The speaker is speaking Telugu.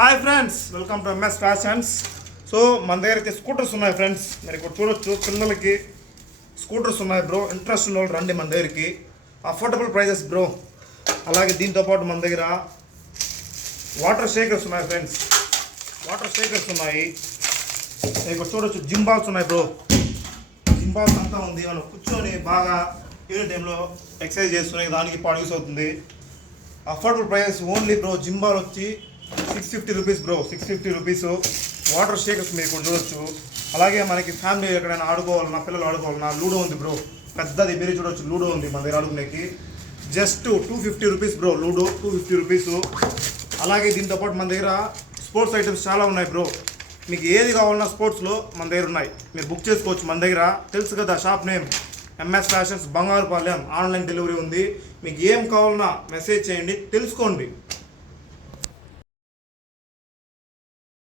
Hi friends, welcome to MS fashions. So మన దగ్గర అయితే స్కూటర్స్ ఉన్నాయి ఫ్రెండ్స్. మీరు ఇక్కడ చూడొచ్చు, పిల్లలకి స్కూటర్స్ ఉన్నాయి బ్రో. ఇంట్రెస్ట్ ఉన్న వాళ్ళు రండి మన దగ్గరికి. Affordable prices bro. అలాగే దీంతోపాటు మన దగ్గర వాటర్ షేకర్స్ ఉన్నాయి ఫ్రెండ్స్. వాటర్ షేకర్స్ ఉన్నాయి. ఇక్కడ చూడొచ్చు, జిమ్ బాల్స్ ఉన్నాయి బ్రో. జిమ్ బాల్స్ అంతా ఉంది. మనం కూర్చొని బాగా ఈవినింగ్ టైంలో ఎక్సర్సైజ్ చేసుకునే దానికి బాగా యూస్ అవుతుంది. Affordable prices only bro. Gym ball వచ్చి 650 rupees bro. 650 rupees. Water shakers మీరు ఇక్కడ చూడొచ్చు. అలాగే మనకి ఫ్యామిలీ ఎక్కడైనా ఆడుకోవాలన్నా, పిల్లలు ఆడుకోవాలన్నా లూడో ఉంది బ్రో. పెద్దది మీరు చూడొచ్చు, లూడో ఉంది మన దగ్గర ఆడుకునేకి. Just 250 rupees bro. Ludo 250 rupees. అలాగే దీంతోపాటు మన దగ్గర స్పోర్ట్స్ ఐటమ్స్ చాలా ఉన్నాయి బ్రో. మీకు ఏది కావాలన్నా స్పోర్ట్స్లో మన దగ్గర ఉన్నాయి. మీరు బుక్ చేసుకోవచ్చు మన దగ్గర. తెలుసు కదా shop name MS fashions, Bangarupalem. Online delivery ఉంది. మీకు ఏం కావాలన్నా మెసేజ్ చేయండి, తెలుసుకోండి.